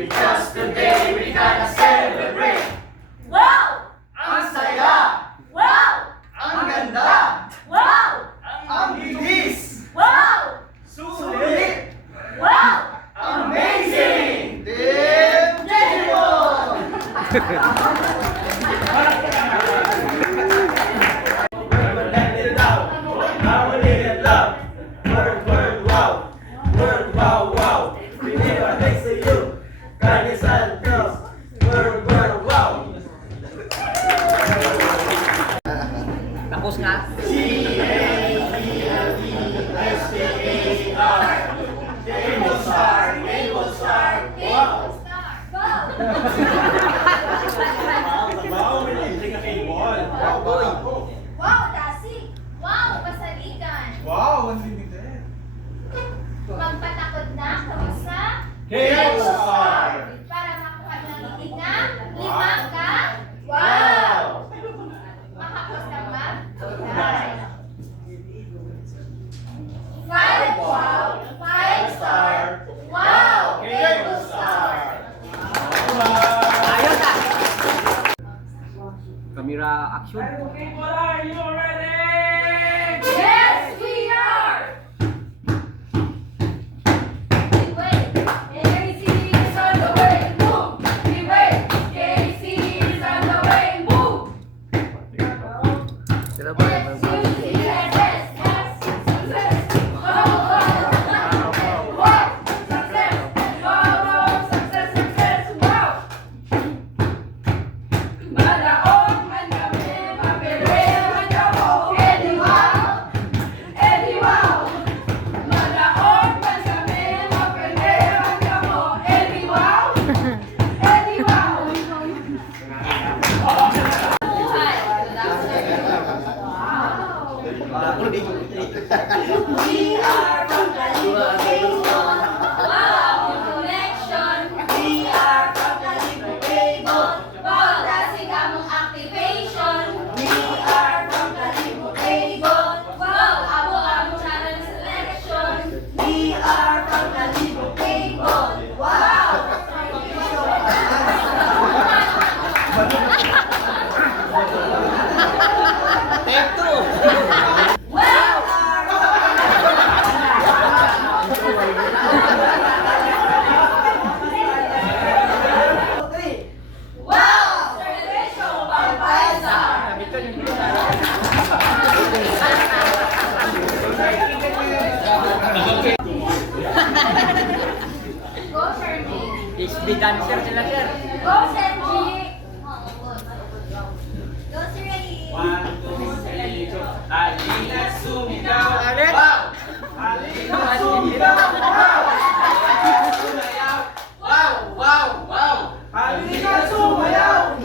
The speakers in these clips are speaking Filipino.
Because today we gotta celebrate. Wow! Ang saya! Wow! Ang ganda! Wow! Ang bilis! Wow! Sulit! Wow! Amazing! Team Digimon! Tapos nga. Wow, Dasi! Wow, pasaligan! Wow, unlimited. Magpatakot na, kamusta? K-Star! Para makuha ng itig na 5 ka? Wow! Makapos na ba? Yan. 5 wow! 5 star! Wow! K-Star! Ayos ah. Camera action. Yes, we are! We wait, KC is on the way, move! We wait, KC is on the way, move! Sila ba? S-U-C-S-S, success! Wow, wow, success! Wow, success, success, wow! Malaon man kami, mapiril man kamo, Eddie wow! Eddie wow! Malaon man kami, mapiril man kamo, Eddie wow! Eddie wow! We are from Calibo, wow, connection. We are from Calibo, wow, dasig among activation. We are from Calibo, wow, amo channel selection. We are from Calibo, wow. Take two. Wow! Wow! Celebration Pampasa! Go, Shermy! HB dancer sila sir. Go, Shermy! Go, Shermy! Halina sumigaw! Alex! Halina sumigaw! Wow! Wow! Wow! Halina sumayaw!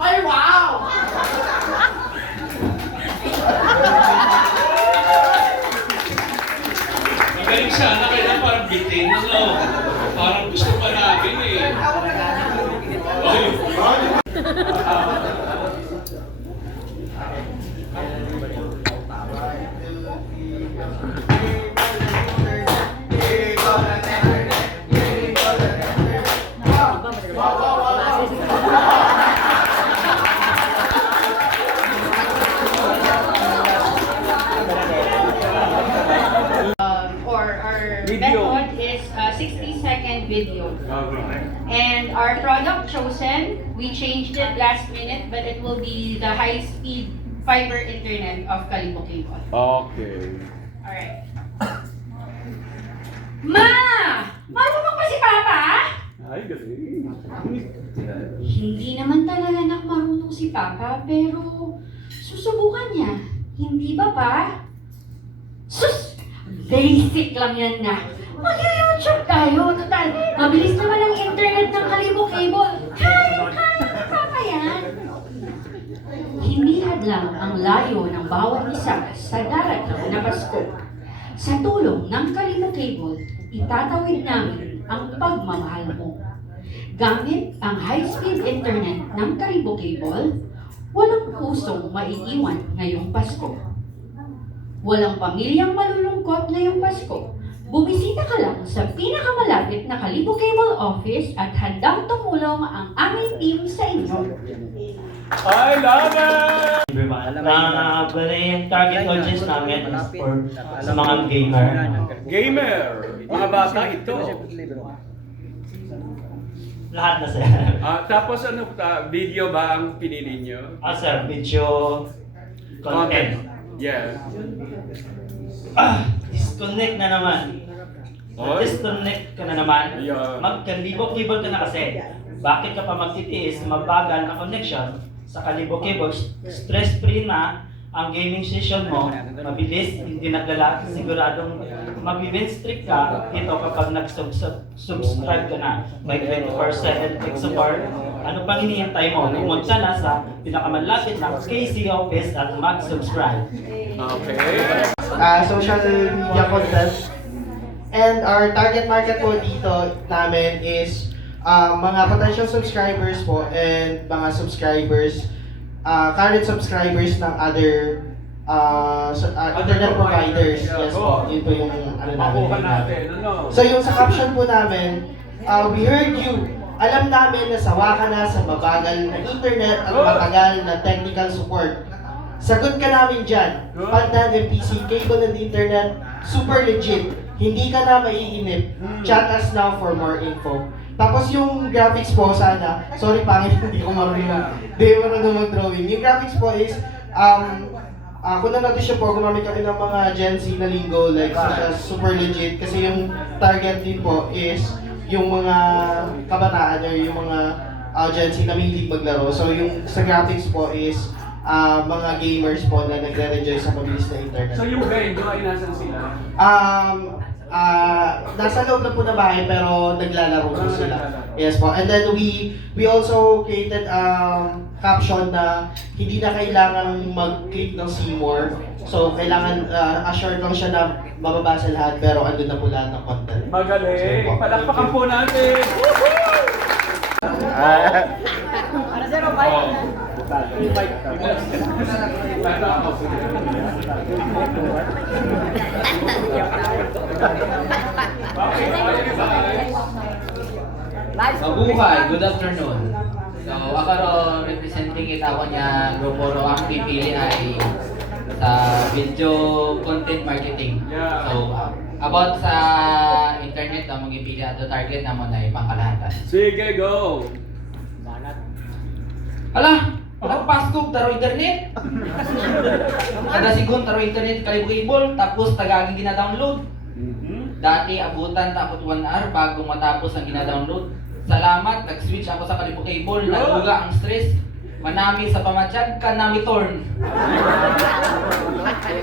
Ay, wow! Magaling sana kaya parang bitin, no? Parang gusto pa natin eh. Ay, Or our Video. method is a 60-second video. And our product chosen, we changed it last minute, but it will be the high-speed fiber internet of Calibo Cable. okay. Alright. Ma! Marunong ba si Papa? Ay, galing. Hindi naman talaga anak marunong si Papa, pero susubukan niya. Hindi ba pa? Sus! Basic lang yan na. Mag-YouTube tayo. Total, mabilis naman ang internet ng Calibo Cable. Kaya ng Papa yan. Hindi hadlang ang layo ng bawat isa sa darating na Pasko. Sa tulong ng Calibo Cable, itatawid namin ang pagmamahal mo. Gamit ang high-speed internet ng Calibo Cable, walang pusong maiiwan ngayong Pasko. Walang pamilyang malulungkot ngayong Pasko Bumisita ka lang sa pinakamalapit na Kalibo Cable Office at handang tumulong ang aming team sa inyo. I love it! Bale, yung target audience namin is for sa mga gamer. Gamer! Mga bata ito. Lahat na sir. Tapos ano, video ba ang pinili nyo? Sir, video content. Yeah. Disconnect na naman. Oy. Disconnect ka na naman. Yeah. Mag-Kalibo Cable ka na kasi. Bakit ka pa magtitiis mabagal na connection sa Kalibo Cable? Stress-free na ang gaming session mo, mabilis, hindi naglalaki, siguradong mag-event strict ka dito kapag nag-subscribe ka na. May 24/7 tech support. Ano pang hinihintay mo? Pumunta na sa pinakamalapit na KC office at mag-subscribe. Okay. Social media content. And our target market po dito namin is mga potential subscribers po and mga subscribers, current subscribers ng other internet providers. Yes po, yun po yung ano namin. Makuha natin, ano? So yung sa caption po namin, we heard you. Alam namin na sawa ka na sa mabagal na internet at matagal na technical support. Sagot ka namin dyan. Pandan, MPC, cable and internet, super legit. Hindi ka na maiinip. Chat us now for more info. Tapos yung graphics po sana, sorry pangit, hindi ko marunong mag-drawing. Yung graphics po is, kung na-notice siya po, gumamit kami ng mga Gen Z na lingo, like such as super legit. Kasi yung target din po is yung mga kabataan or yung mga Gen Z na mahilig maglaro. So yung sa graphics po is mga gamers po na nagre-enjoy sa mabilis na internet. So yung venue ay nasan sila? Nasa loob na po na bahay pero naglalaro po sila. Yes po. And then we also created caption na hindi na kailangan mag-click ng see more. So kailangan assured lang siya na mababasa lahat pero andun na po lahat ng content. Magaling! Palakpakan po natin! Ano sir, o bye? Mabuhay, good afternoon. So, ako ro representing ako niya grupo ro ang pipili ay sa video content marketing. So, about sa internet na magipili ato target namon ay pangkalahatan. Sige, go! Hala, walang Pasko taro internet. Kada sigon taro internet cable tapos tagaging gina-download. Dati abutan tapos 1 hour bago matapos ang gina-download. Salamat, nag-switch ako sa Kalibo Cable, naguga ang stress. Manami sa pamatsyag, kanami torn.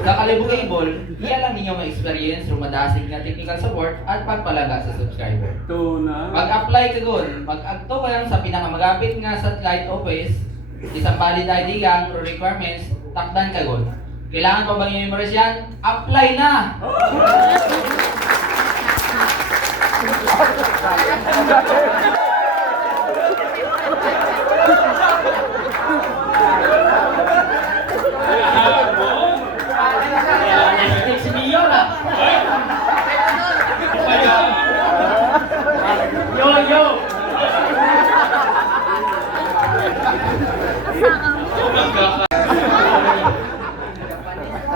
Sa Kalibo Cable, iya lang ninyo ma-experience, rumadasig na technical support at pagpalaga sa subscriber. Ito na. Mag-apply ka gun, mag-agto ka lang sa pinakamagapit nga satellite office, isang valid ID gang or requirements, takdan ka gun. Kailangan pa bang i-memorize yan? Apply na! Si Mio na! Yo!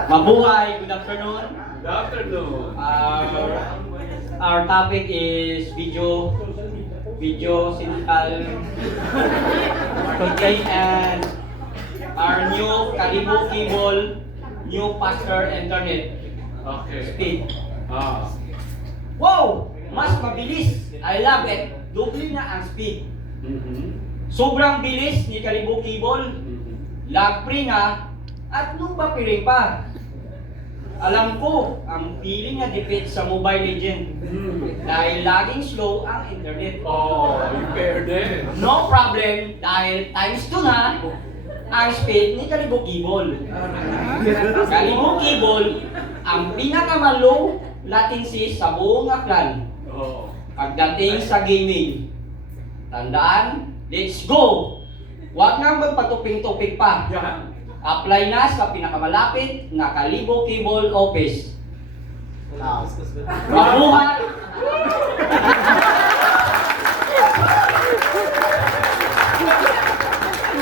Mabuhay, good afternoon. Good afternoon. Our topic is video syndical marketing and our new Kalibo Cable, new faster internet Okay. speed. Wow! Mas mabilis. I love it. Doble na ang speed. Sobrang bilis ni Kalibo Cable. Lag free na. At nung papiring pa. Alam ko, ang feeling na defeat sa Mobile Legend. Dahil laging slow ang internet. Oh, in fairness. No problem dahil times 2 na ang speed ni Kalibo Cable. Kalibo Cable ang pinakamalow latency sa buong aklan. Oh. Pagdating sa gaming. Tandaan, let's go! Huwag nang magpatuping-tuping pa. Yan. Apply na sa pinakamalapit na Kalibo Cable Office. Mabuhay!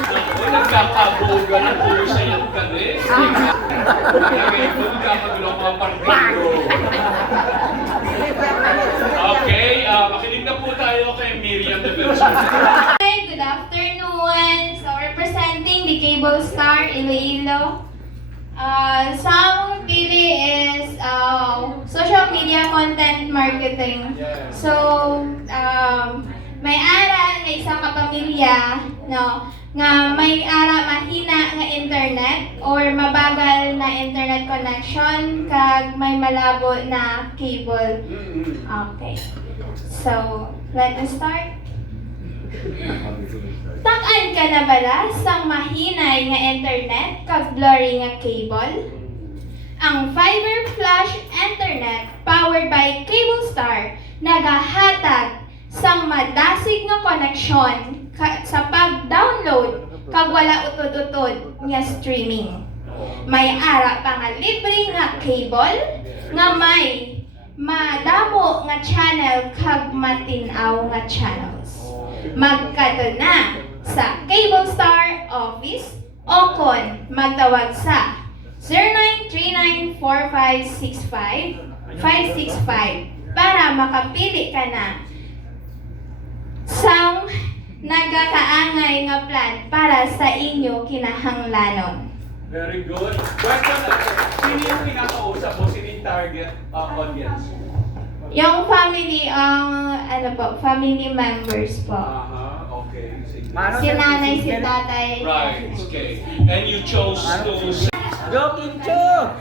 Ako, nagkakabuga ng pusa yung kani. Lagay ko, nagkakagulo mga partido. Okay, makinig na po tayo kay Miriam de Belson. Hi, good afternoon. So, representing the Cable Star Iloilo. Sa among pili is social media content marketing. So, may ara nga isang kapamilya, no, nga may ara mahina nga internet or mabagal na internet connection kag may malabo na cable. Okay. So, let us start. Tak-an ka na bala sang mahinay nga internet kag blurry nga cable? Ang Fiber Flash Internet powered by Cable Star nagahatag sang madasig nga koneksyon sa pag-download kag wala utod-utod nga streaming. May ara pa nga libre nga cable nga may madamo nga channel kag matinaw nga channels. Magkadto na sa Cable Star Office o kon magtawag sa 0939-4565-565 para makapili ka na sang nagkakaangay nga plan para sa inyo kinahanglanon. Very good. Question natin, sino yung kinakausap mo? Sino yung target audience? Yung family, family members po. Okay. Sige. Si nanay, si tatay. Right, okay. And you chose to... Joking Cho!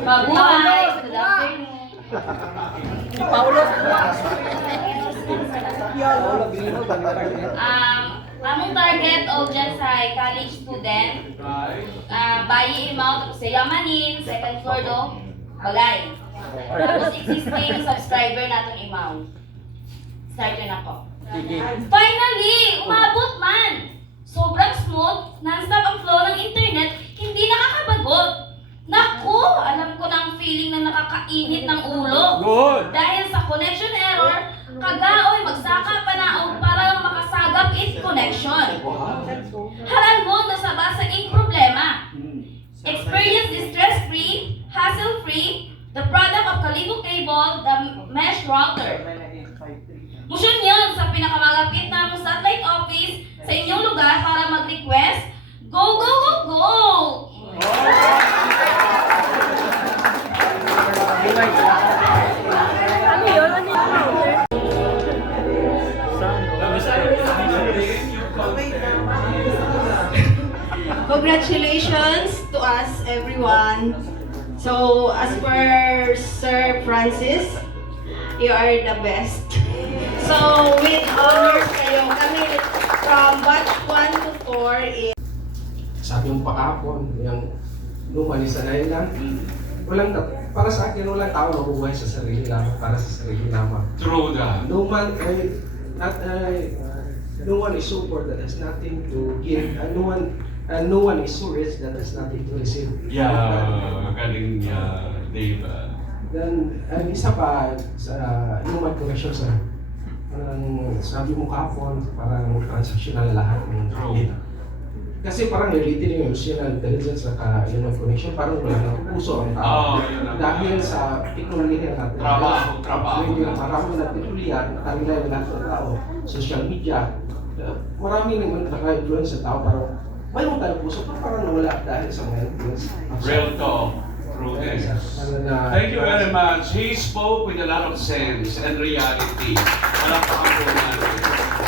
Mabuhay! Good afternoon. Paulo! Among target audience ay college student. Right. Bayi imaw, tapos sa yamanin, second floor do, bagay. Tapos existing subscriber natong imaw. Start yun ako. Finally! Umabot man! Sobrang smooth, non-stop ang flow ng internet, hindi nakakabagot. Naku! Alam ko ng feeling na nakakainit ng ulo. Good. Dahil sa connection error, kagaoy magsaka pa na para lang makasagap it connection. Haran mo na sa basa ing problema. Experience distress-free, hassle-free, the product of Calibo Cable, the mesh router. Musyon yun sa pinakamalapit na satellite office sa inyong lugar para mag-request. Go, go, go, go! Congratulations to us, everyone. So, as per Sir Francis, you are the best. So, with honors kayo, kami from batch 1 to 4 is... Sabi yung pakapon, yung lumalisanay lang. Walang, para sa akin, walang tao mabubuhay sa sarili lamang, para sa sarili lamang. True that. No one is so poor that has nothing to give. No one is so rich that has nothing to receive. Yeah, magaling niya, Dave. Then, isa pa sa human connection sa parang sabi mo kahapon, parang transactional lahat ng data. Kasi parang related yung emotional intelligence at human connection, parang wala na puso ang tao. Dahil sa teknolohiya natin. Trabaho. Hindi na marami na teknolohiya, kanila yung lahat ng tao. Social media, marami naman naka-influence sa tao, parang mayroon tayong puso, parang nawala dahil sa mga influence. Real talk. True this. Thank you very much. He spoke with a lot of sense and reality. Malakpakan po natin.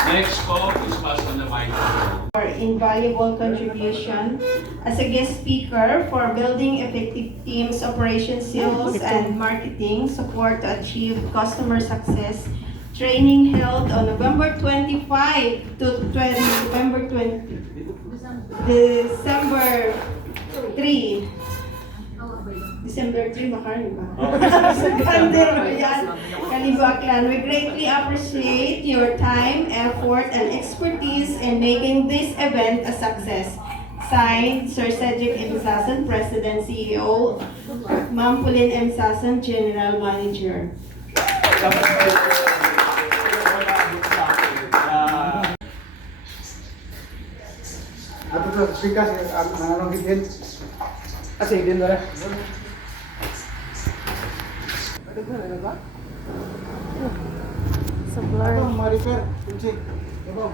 Next po is pass on the microphone. For invaluable contribution as a guest speaker for building effective teams, operations, sales, and marketing support to achieve customer success. Training held on November 25 to December 3. December 3, makarin ba? Sa Gander, Calibo Aklan. We greatly appreciate your time, effort, and expertise in making this event a success. Signed, Sir Cedric M. Sason, President, CEO, Ma'am Pauline M. Sason, General Manager. Ato to, speaker, nanganong gitin. Kasi din na rin. Sa blur. Ito, mga repair. Kunci. Ito.